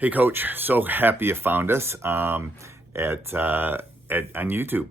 Hey, Coach. So happy you found us on YouTube.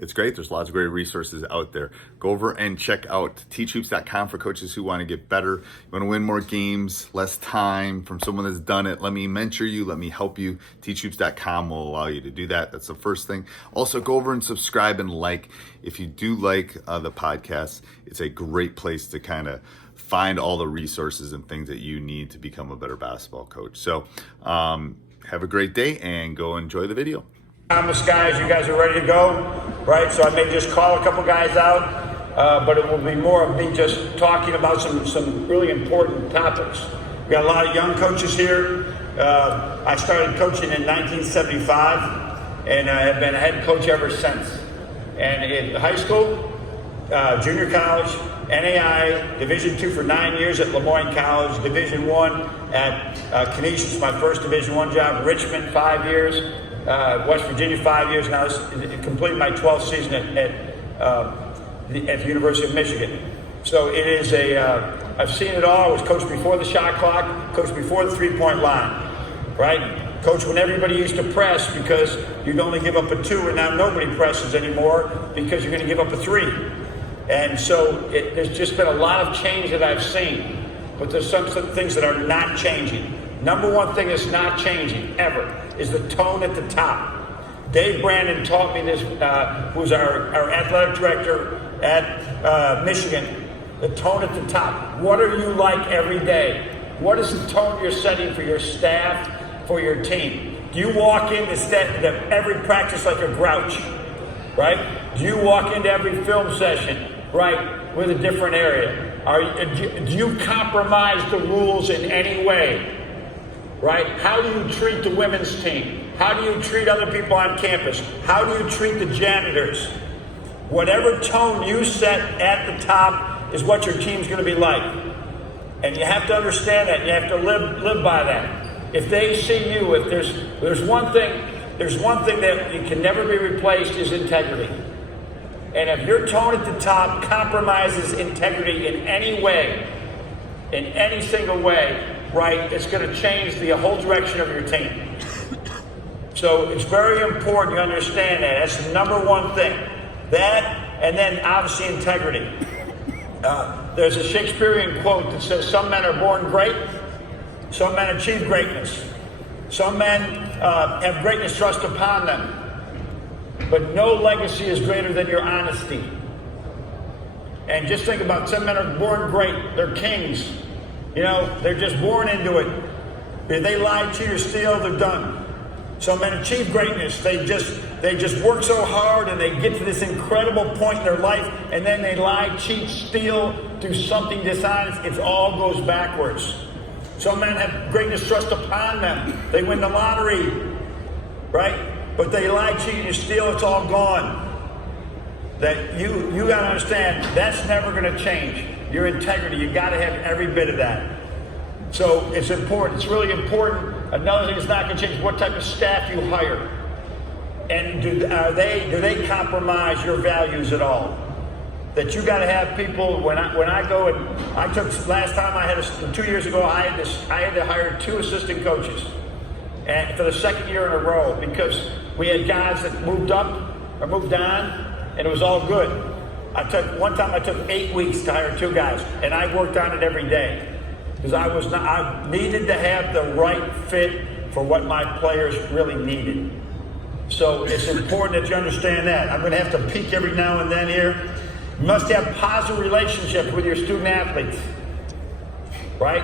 It's great. There's lots of great resources out there. Go over and check out teachhoops.com for coaches who want to get better. You want to win more games, less time from someone that's done it. Let me mentor you. Let me help you. Teachhoops.com will allow you to do that. That's the first thing. Also, go over and subscribe and like. If you do like the podcast, it's a great place to kind of find all the resources and things that you need to become a better basketball coach. So have a great day and go enjoy the video. Thomas guys, you guys are ready to go, right? So I may just call a couple guys out, but it will be more of me just talking about some really important topics. We got a lot of young coaches here. I started coaching in 1975, and I have been a head coach ever since. And in high school, junior college, NAI, Division II for 9 years at Lemoyne College, Division I at Canisius, my first Division I job, Richmond 5 years, West Virginia 5 years. Now this completed my 12th season at the University of Michigan. So it is I've seen it all. I was coached before the shot clock, coached before the three-point line, right? Coach when everybody used to press because you'd only give up a 2, and now nobody presses anymore because you're going to give up a 3. And so there's just been a lot of change that I've seen, but there's some things that are not changing. Number one thing that's not changing ever is the tone at the top. Dave Brandon taught me this, who's our athletic director at Michigan, the tone at the top. What are you like every day? What is the tone you're setting for your staff, for your team? Do you walk into every practice like a grouch, right? Do you walk into every film session, right, with a different area? Do you compromise the rules in any way? Right? How do you treat the women's team? How do you treat other people on campus? How do you treat the janitors? Whatever tone you set at the top is what your team's going to be like. And you have to understand that. You have to live by that. If they see you, if there's one thing that you can never be replaced is integrity. And if your tone at the top compromises integrity in any way, in any single way, right, it's going to change the whole direction of your team. So it's very important you understand that. That's the number one thing. That, and then obviously integrity. There's a Shakespearean quote that says, some men are born great, some men achieve greatness. Some men have greatness thrust upon them. But no legacy is greater than your honesty. And just think about, some men are born great, they're kings. You know, they're just born into it. If they lie, cheat, or steal, they're done. Some men achieve greatness. They just work so hard and they get to this incredible point in their life, and then they lie, cheat, steal, do something dishonest. It all goes backwards. Some men have greatness thrust upon them. They win the lottery, right? But they lie, cheat, and steal, it's all gone. That you got to understand, that's never going to change. Your integrity, you got to have every bit of that. So it's important. It's really important. Another thing that's not going to change is what type of staff you hire. And do they compromise your values at all? That you got to have people. When I go and I took last time I had 2 years ago, I had to hire 2 assistant coaches, and for the second year in a row, because we had guys that moved up or moved on, and it was all good. One time I took 8 weeks to hire 2 guys, and I worked on it every day because I needed to have the right fit for what my players really needed. So it's important that you understand that. I'm going to have to peek every now and then here. You must have positive relationships with your student athletes, right?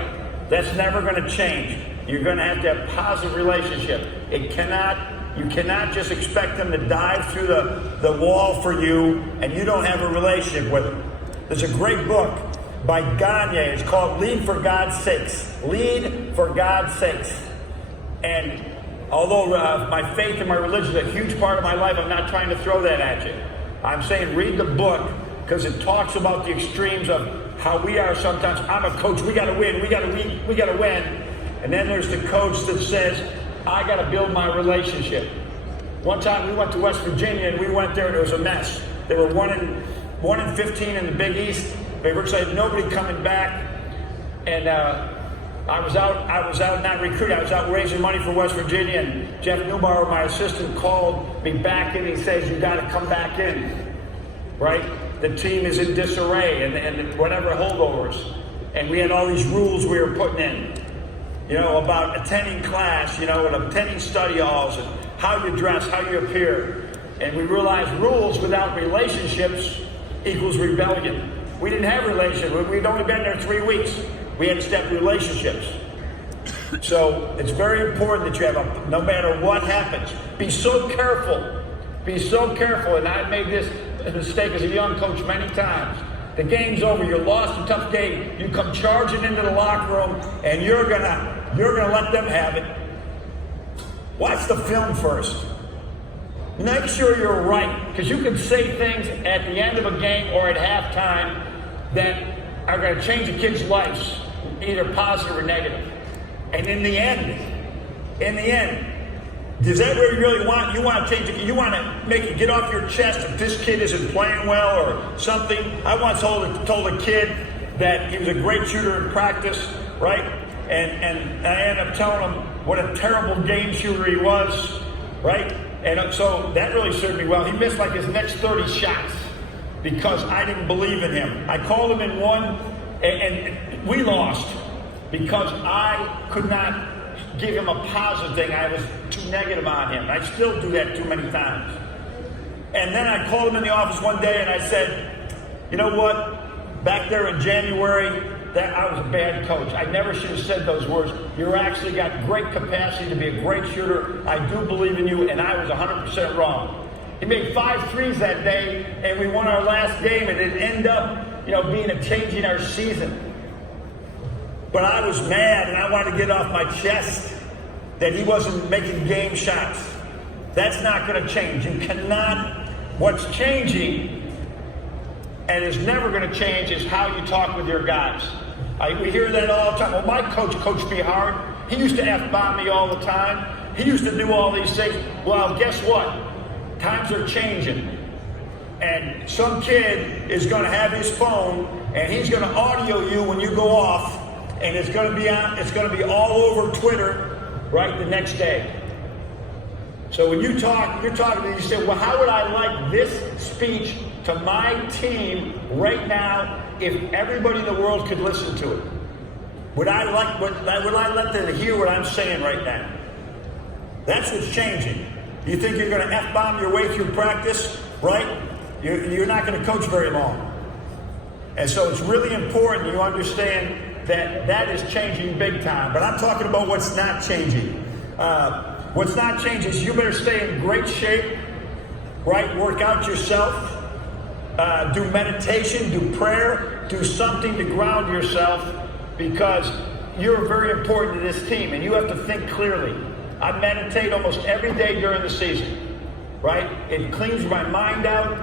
That's never going to change. You're going to have positive relationship. You cannot just expect them to dive through the wall for you and you don't have a relationship with them. There's a great book by Gagne. It's called Lead for God's Sakes. Lead for God's Sakes. And although my faith and my religion is a huge part of my life, I'm not trying to throw that at you. I'm saying read the book because it talks about the extremes of how we are sometimes. I'm a coach. We got to win. We got to win. And then there's the coach that says, I got to build my relationship. One time we went to West Virginia and we went there and it was a mess. They were 1 in 15 in the Big East. They virtually had nobody coming back. And I was out not recruiting, I was out raising money for West Virginia, and Jeff Newbauer, my assistant, called me back in. He says, you got to come back in, right? The team is in disarray and whatever holdovers. And we had all these rules we were putting in, about attending class, and attending study halls, and how you dress, how you appear. And we realized rules without relationships equals rebellion. We didn't have relationships. We'd only been there 3 weeks. We had to step relationships. So it's very important that you have no matter what happens, be so careful. Be so careful. And I've made this mistake as a young coach many times. The game's over. You lost a tough game. You come charging into the locker room, and you're gonna let them have it. Watch the film first. Make sure you're right, because you can say things at the end of a game or at halftime that are going to change a kid's lives, either positive or negative. And in the end, is that where you really want? You want to change it? You want to make it get off your chest if this kid isn't playing well or something? I once told a kid that he was a great shooter in practice, right? And I ended up telling him what a terrible game shooter he was, right? And so that really served me well. He missed like his next 30 shots because I didn't believe in him. I called him in one, and we lost because I could not give him a positive thing. I was too negative on him. I still do that too many times. And then I called him in the office one day and I said, you know what? Back there in January, that I was a bad coach. I never should have said those words. You actually got great capacity to be a great shooter. I do believe in you, and I was 100% wrong. He made 5 threes that day, and we won our last game, and it ended up, being a changing our season. But I was mad, and I wanted to get off my chest that he wasn't making game shots. That's not going to change. You cannot. What's changing, and is never going to change, is how you talk with your guys. We hear that all the time. Well, my coach coached me hard. He used to F-bomb me all the time. He used to do all these things. Well, guess what? Times are changing. And some kid is going to have his phone, and he's going to audio you when you go off, and it's going to be all over Twitter, right, the next day. So when you talk, you're talking, you say, well, how would I like this speech to my team right now if everybody in the world could listen to it? Would I let them hear what I'm saying right now? That's what's changing. You think you're going to F-bomb your way through practice, right? You're not going to coach very long. And so it's really important you understand that is changing big time. But I'm talking about what's not changing. What's not changing is you better stay in great shape, right? Work out yourself. Do meditation, do prayer, do something to ground yourself, because you're very important to this team and you have to think clearly. I meditate almost every day during the season, right? It cleans my mind out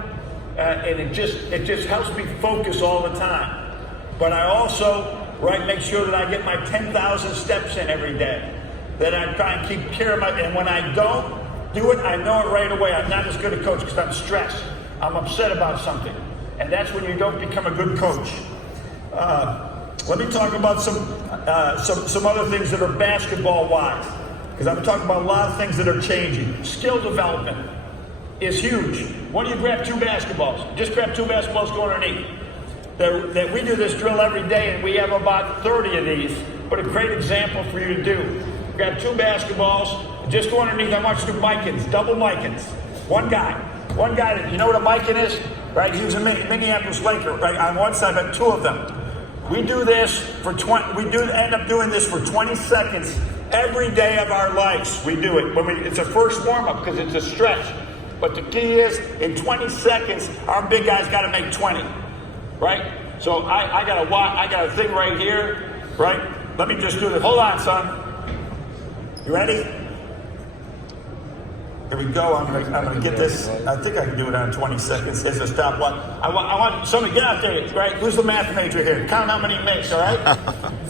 and it just helps me focus all the time. But I also, right, make sure that I get my 10,000 steps in every day, that I try and keep care of and when I don't do it, I know it right away. I'm not as good a coach because I'm stressed. I'm upset about something. And that's when you don't become a good coach. Let me talk about some other things that are basketball-wise, because I'm talking about a lot of things that are changing. Skill development is huge. When you grab 2 basketballs, just grab 2 basketballs, go underneath. That we do this drill every day, and we have about 30 of these, but a great example for you to do. Grab 2 basketballs, just go underneath. I want you to do Micans, double Micans. One guy, that, you know what a Mican is? Right, he was a Minneapolis Laker, right, on one side, but 2 of them. We do this for end up doing this for 20 seconds every day of our lives. We do it. It's a first warm-up because it's a stretch. But the key is, in 20 seconds, our big guy's got to make 20, right? So I got a thing right here, right? Let me just do this. Hold on, son. You ready? Here we go. I'm gonna get this. I think I can do it on 20 seconds. Here's a stopwatch. I want somebody get out there, right? Who's the math major here? Count how many he makes, all right?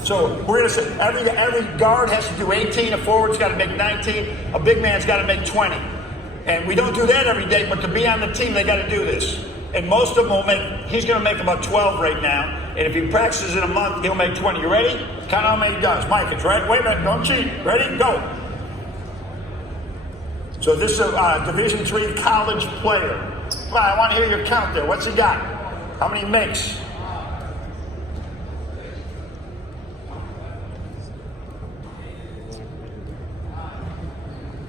So we're gonna say every guard has to do 18. A forward's got to make 19. A big man's got to make 20. And we don't do that every day, but to be on the team, they got to do this. And most of them will make. He's gonna make about 12 right now. And if he practices in a month, he'll make 20. You ready? Count how many he does. Mike, it's right. Wait a minute. Don't cheat. Ready? Go. So this is a Division III college player. Come on, I want to hear your count there. What's he got? How many he makes?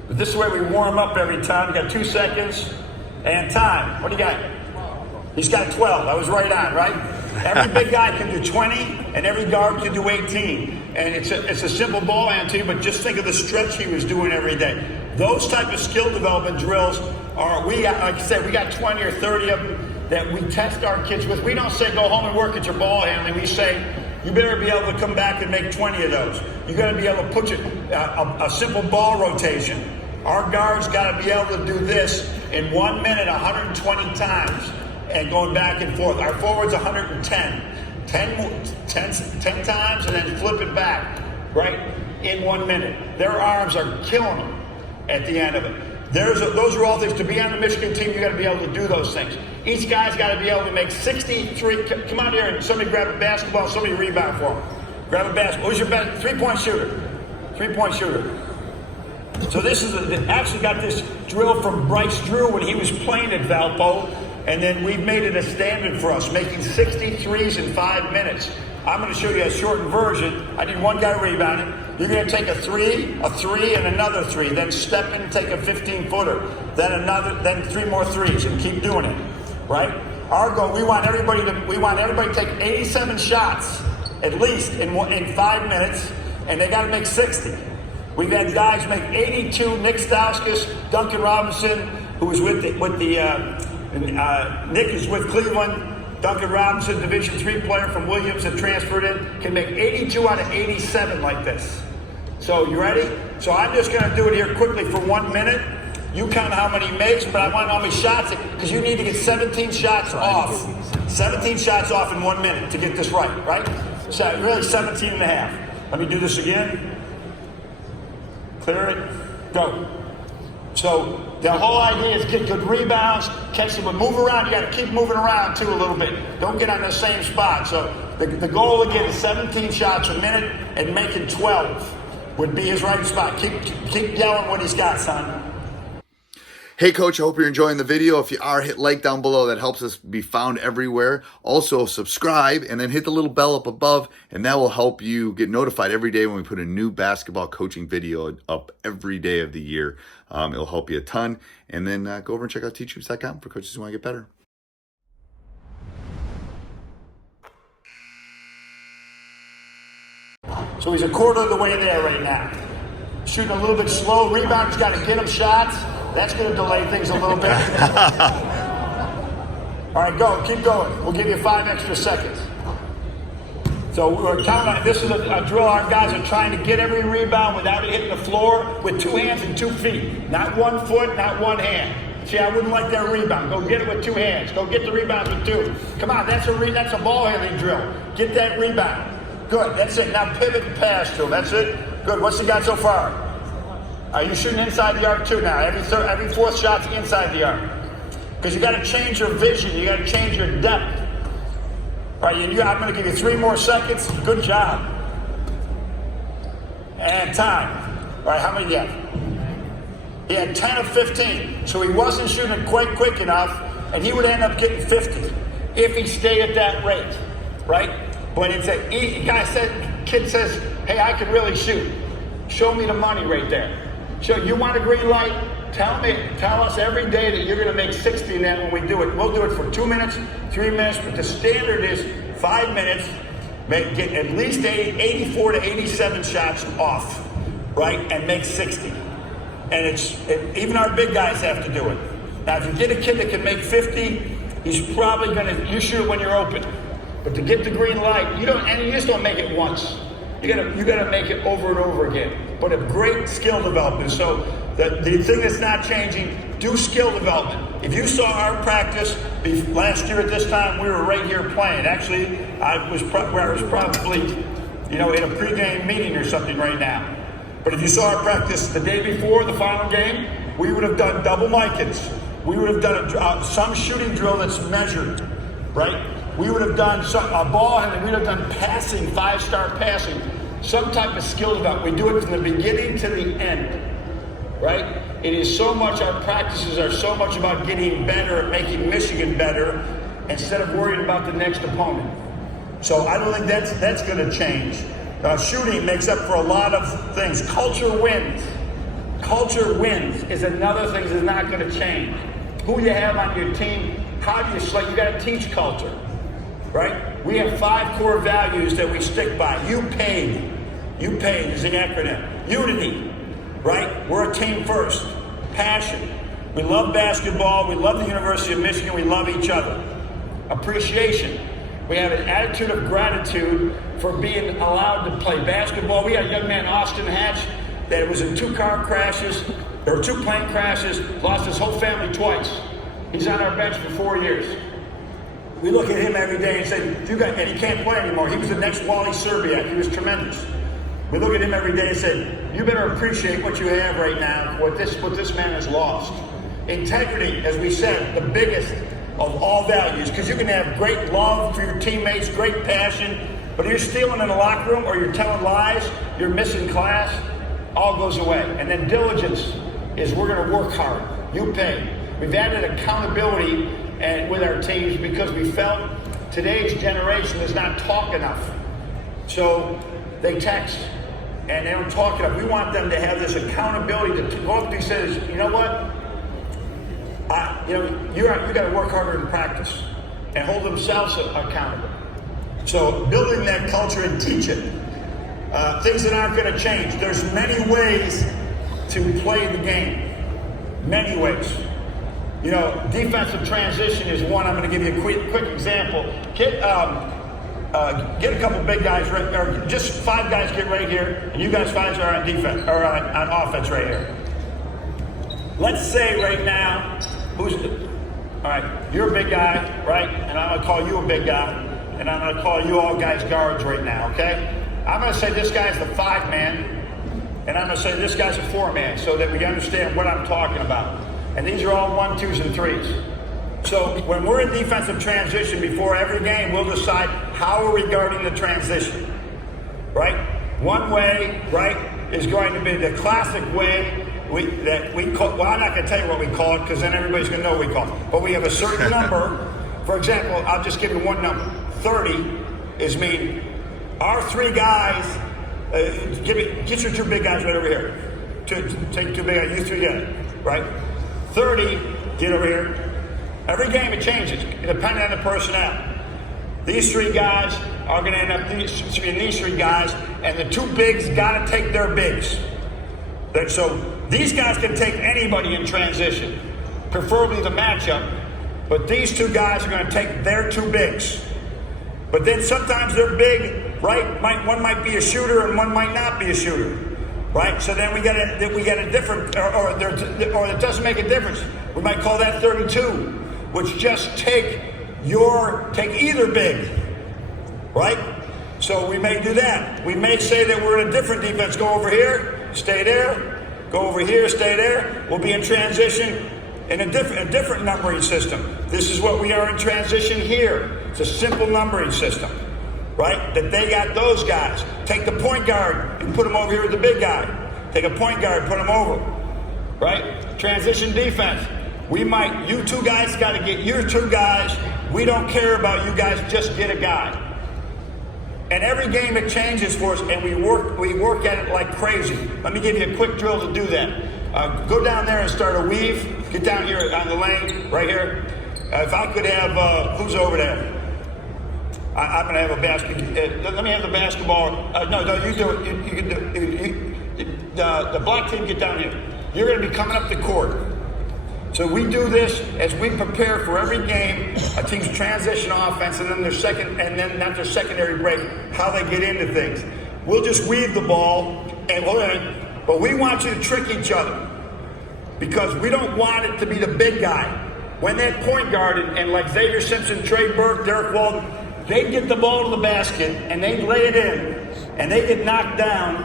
But this is the way we warm up every time. You got 2 seconds and time. What do you got? He's got 12. I was right on, right? Every big guy can do 20, and every guard can do 18. And it's a simple ball hand to you, but just think of the stretch he was doing every day. Those type of skill development drills are, like I said, we got 20 or 30 of them that we test our kids with. We don't say go home and work at your ball handling. We say you better be able to come back and make 20 of those. You got to be able to put a simple ball rotation. Our guards got to be able to do this in 1 minute 120 times and going back and forth. Our forwards 110. 10 times and then flip it back, right, in 1 minute. Their arms are killing them at the end of it. Those are all things. To be on the Michigan team, you got to be able to do those things. Each guy's got to be able to make 63. Come out here and somebody grab a basketball, somebody rebound for him. Grab a basketball. Who's your best three-point shooter? Three-point shooter. So this is actually got this drill from Bryce Drew when he was playing at Valpo, and then we've made it a standard for us, making 63s in 5 minutes. I'm going to show you a shortened version. I need one guy rebounding. You're going to take a three, and another three. Then step in and take a 15-footer. Then 3 more threes, and keep doing it. Right? Our goal, we want everybody to take 87 shots at least in 5 minutes, and they got to make 60. We've had guys make 82. Nick Stauskas, Duncan Robinson, who was with Nick is with Cleveland. Duncan Robinson, Division III player from Williams that transferred in, can make 82 out of 87 like this. So you ready? So I'm just going to do it here quickly for 1 minute. You count how many he makes, but I want to know how many shots, because you need to get 17 shots off. 17 shots off in 1 minute to get this right? So really 17 and a half. Let me do this again. Clear it. Go. So the whole idea is get good rebounds, catch them, but move around. You got to keep moving around too a little bit. Don't get on the same spot. So the goal again is 17 shots a minute, and making 12 would be his right spot. Keep yelling what he's got, son. Hey coach, I hope you're enjoying the video. If you are, hit like down below. That helps us be found everywhere. Also subscribe and then hit the little bell up above, and that will help you get notified every day when we put a new basketball coaching video up every day of the year. It'll help you a ton. And then go over and check out teachhoops.com for coaches who want to get better. So he's a quarter of the way there right now. Shooting a little bit slow. Rebounder's got to get him shots. That's going to delay things a little bit. All right, go. Keep going. We'll give you 5 extra seconds. So we're counting on, this is a drill our guys are trying to get every rebound without it hitting the floor with 2 hands and 2 feet. Not 1 foot, not 1 hand. See, I wouldn't like that rebound. Go get it with 2 hands. Go get the rebounds with 2. Come on, that's a ball handling drill. Get that rebound. Good, that's it. Now pivot and pass to him. That's it. Good, what's he got so far? Are you shooting inside the arc too now? Every fourth shot's inside the arc. Because you got to change your vision. You got to change your depth. All right, I'm going to give you 3 more seconds. Good job. And time. All right, how many do you have? He had 10 of 15. So he wasn't shooting quite quick enough, and he would end up getting 50 if he stayed at that rate, right? But it's kid says, hey, I can really shoot. Show me the money right there. So you want a green light? Tell us every day that you're going to make 60 then when we do it. We'll do it for 2 minutes, 3 minutes, but the standard is 5 minutes. Get at least 84 to 87 shots off, right? And make 60. And even our big guys have to do it. Now, if you get a kid that can make 50, he's probably you shoot it when you're open. But to get the green light, you just don't make it once. You gotta make it over and over again. But a great skill development. So the thing that's not changing, do skill development. If you saw our practice last year at this time, we were right here playing. Actually, I was probably, in a pregame meeting or something right now. But if you saw our practice the day before the final game, we would have done double Mikins. We would have done some shooting drill that's measured, right? we would have done a ball handling, we would have done passing, 5-star passing, some type of skill development. We do it from the beginning to the end, right? It is so much, our practices are so much about getting better, at making Michigan better, instead of worrying about the next opponent. So I don't think that's going to change. Shooting makes up for a lot of things. Culture wins. Culture wins is another thing that's not going to change. Who you have on your team, how do you select? You got to teach culture, right? We have 5 core values that we stick by. You paid is the acronym. Unity, right? We're a team first. Passion. We love basketball. We love the University of Michigan. We love each other. Appreciation. We have an attitude of gratitude for being allowed to play basketball. We had a young man, Austin Hatch, that was in 2 car crashes, or 2 plane crashes, lost his whole family twice. He's on our bench for 4 years. We look at him every day and say, and he can't play anymore. He was the next Wally Serbiak. He was tremendous. We look at him every day and say, you better appreciate what you have right now, what this man has lost. Integrity, as we said, the biggest of all values, because you can have great love for your teammates, great passion, but if you're stealing in the locker room or you're telling lies, you're missing class, all goes away. And then diligence is we're going to work hard. You pay. We've added accountability with our teams because we felt today's generation does not talk enough. So they text and they don't talk enough. We want them to have this accountability to go up and say, you know what? You got to work harder in practice and hold themselves accountable. So building that culture and teach it. Things that aren't going to change. There's many ways to play the game. Many ways. Defensive transition is one. I'm going to give you a quick example. Get a couple big guys, or just 5 guys get right here, and you guys 5 are on defense or on offense right here. Let's say right now, all right, you're a big guy, right? And I'm going to call you a big guy, and I'm going to call you all guys guards right now, okay? I'm going to say this guy's the 5-man, and I'm going to say this guy's a 4-man, so that we understand what I'm talking about. And these are all 1s, 2s, and 3s. So when we're in defensive transition before every game, we'll decide how are we guarding the transition, right? One way, right, is going to be the classic way we call. Well, I'm not going to tell you what we call it because then everybody's going to know what we call it. But we have a certain number. For example, I'll just give you one number. 30 is mean our 3 guys. Get your 2 big guys right over here. Take 2 big guys. You 3 guys, right? 30. Get over here. Every game it changes, depending on the personnel. These 3 guys are going to end up these 3 guys, and the 2 bigs got to take their bigs. So these guys can take anybody in transition, preferably the matchup, but these 2 guys are going to take their 2 bigs. But then sometimes they're big, right? One might be a shooter and one might not be a shooter, right? So then we get a different, or it doesn't make a difference. We might call that 32, which just take either big, right? So we may do that. We may say that we're in a different defense. Go over here, stay there. Go over here, stay there. We'll be in transition in a different numbering system. This is what we are in transition here. It's a simple numbering system, right? That they got those guys. Take the point guard and put him over here with the big guy. Take a point guard, put him over, right? Transition defense. You 2 guys got to get your 2 guys. We don't care about you guys, just get a guy. And every game it changes for us, and we work at it like crazy. Let me give you a quick drill to do that. Go down there and start a weave. Get down here on the lane, right here. If I could have, who's over there? I'm going to have a basket. Let me have the basketball. No, you do it. You can do it. The black team, get down here. You're going to be coming up the court. So we do this as we prepare for every game, a team's transition offense, and then after secondary break, how they get into things. We'll just weave the ball, but we want you to trick each other because we don't want it to be the big guy. When that point guard and like Xavier Simpson, Trey Burke, Derek Walton, they get the ball to the basket and they lay it in and they get knocked down,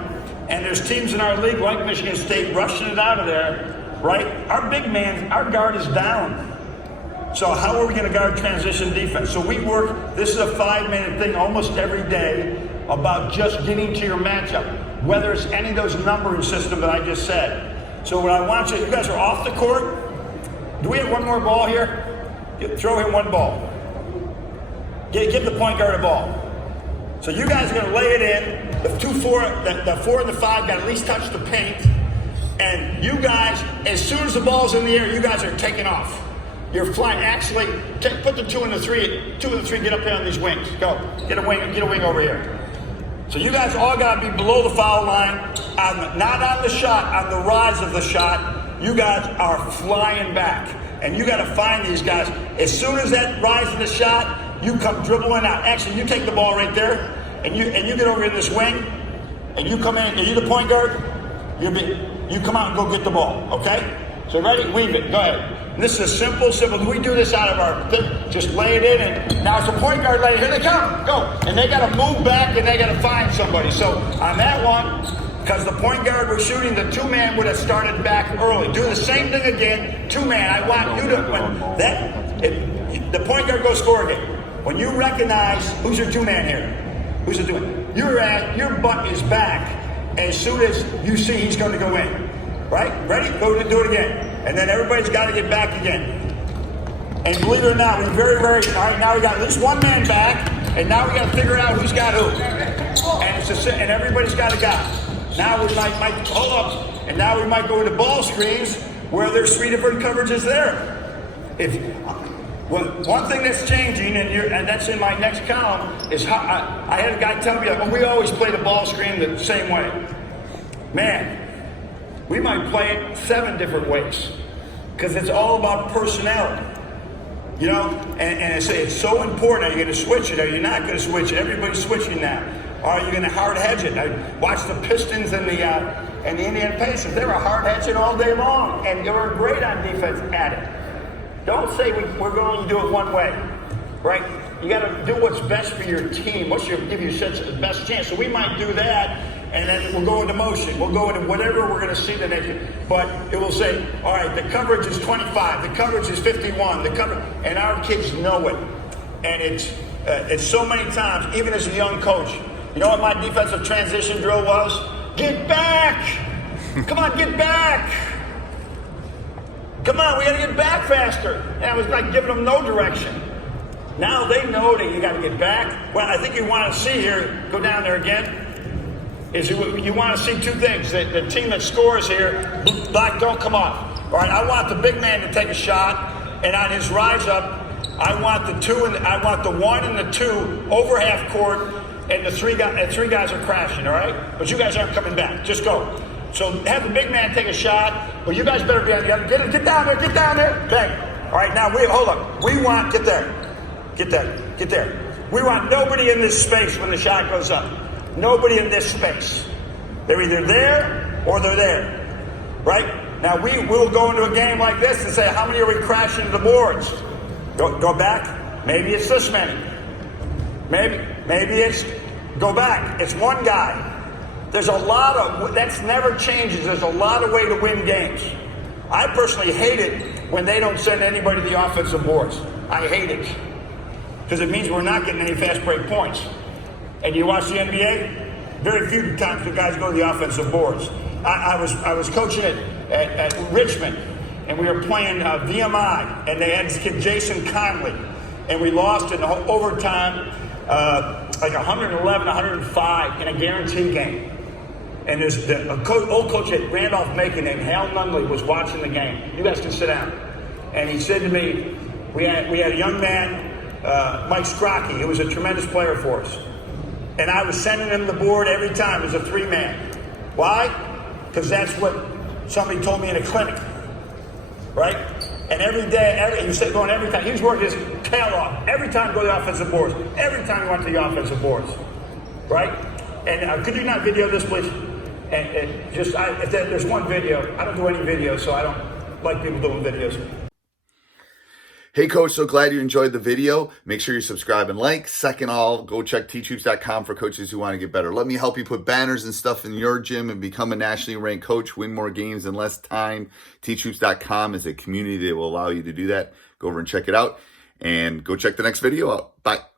and there's teams in our league like Michigan State rushing it out of there. Right? Our big man, our guard is down. So how are we going to guard transition defense? So we work, this is a 5-minute thing almost every day about just getting to your matchup, whether it's any of those numbering systems that I just said. So what I want you guys are off the court. Do we have one more ball here? Throw him one ball. Give the point guard a ball. So you guys are going to lay it in. The 4 and the 5 got to at least touch the paint. And you guys, as soon as the ball's in the air, you guys are taking off. You're flying. Actually, put the 2 and the 3. 2 and the 3 get up there on these wings. Go. Get a wing over here. So you guys all got to be below the foul line, not on the shot, on the rise of the shot. You guys are flying back. And you got to find these guys. As soon as that rise of the shot, you come dribbling out. Actually, you take the ball right there, and you get over in this wing, and you come in. Are you the point guard? You come out and go get the ball, okay? So ready? Weave it. Go ahead. And this is simple. We do this out of our thing. Just lay it in, and now it's a point guard lay. Here they come. Go. And they got to move back, and they got to find somebody. So on that one, because the point guard was shooting, the 2-man would have started back early. Do the same thing again. 2-man. I want you to, the point guard goes score again. When you recognize, who's your 2-man here? Who's the 2-man? Your butt is back as soon as you see he's going to go in. Right? Ready? Go to do it again. And then everybody's got to get back again. And believe it or not, we all right, now we got at least 1 man back, and now we got to figure out who's got who. And everybody's got a guy. Now we might hold up, and now we might go into ball screens where there's 3 different coverages there. One thing that's changing, and that's in my next column, is how I had a guy tell me, we always play the ball screen the same way. Man, we might play it 7 different ways because it's all about personality. You know, and I say it's so important. Are you going to switch it? Are you not going to switch it? Everybody's switching now. Are you going to hard hedge it? I watched the Pistons and the Indiana Pacers. They were hard hedging all day long, and they were great on defense at it. Don't say we're going to do it one way, right? You got to do what's best for your team. Give you the best chance. So we might do that, and then we'll go into motion. We'll go into whatever we're going to see the next. But it will say, all right, the coverage is 25, the coverage is 51, and our kids know it. And it's so many times, even as a young coach. You know what my defensive transition drill was? Get back! Come on, get back! Come on, we got to get back faster. And I was like giving them no direction. Now they know that you got to get back. Well, I think you want to see here, go down there again, is you want to see 2 things. The team that scores here, black don't come off. All right, I want the big man to take a shot, and on his rise up, I want the 1 and the 2 over half court, and the 3 guys are crashing, all right? But you guys aren't coming back. Just go. So have the big man take a shot. Well, you guys better be on the other. Get down there. Bang. All right, now hold up. We want, get there. We want nobody in this space when the shot goes up. Nobody in this space. They're either there or they're there. Right? Now we'll go into a game like this and say, how many are we crashing to the boards? Go back. Maybe it's this many. Maybe it's go back. It's 1 guy. There's a lot of, that never changes. There's a lot of way to win games. I personally hate it when they don't send anybody to the offensive boards. I hate it. Because it means we're not getting any fast break points. And you watch the NBA, very few times do guys go to the offensive boards. I was coaching at Richmond, and we were playing VMI, and they had this kid, Jason Conley, and we lost in overtime, like 111, 105 in a guarantee game. And there's old coach at Randolph-Macon named Hal Nunley was watching the game. You guys can sit down. And he said to me, we had a young man, Mike Strachey, who was a tremendous player for us. And I was sending him the board every time as a 3-man. Why? Because that's what somebody told me in a clinic. Right? And every day, he said going every time. He was working his tail off. Every time go to the offensive boards. Every time he went to the offensive boards. Right? And could you not video this, please? And if there's one video, I don't do any videos, so I don't like people doing videos. Hey, Coach, so glad you enjoyed the video. Make sure you subscribe and like. Second all, go check teachhoops.com for coaches who want to get better. Let me help you put banners and stuff in your gym and become a nationally ranked coach, win more games in less time. Teachhoops.com is a community that will allow you to do that. Go over and check it out, and go check the next video out. Bye.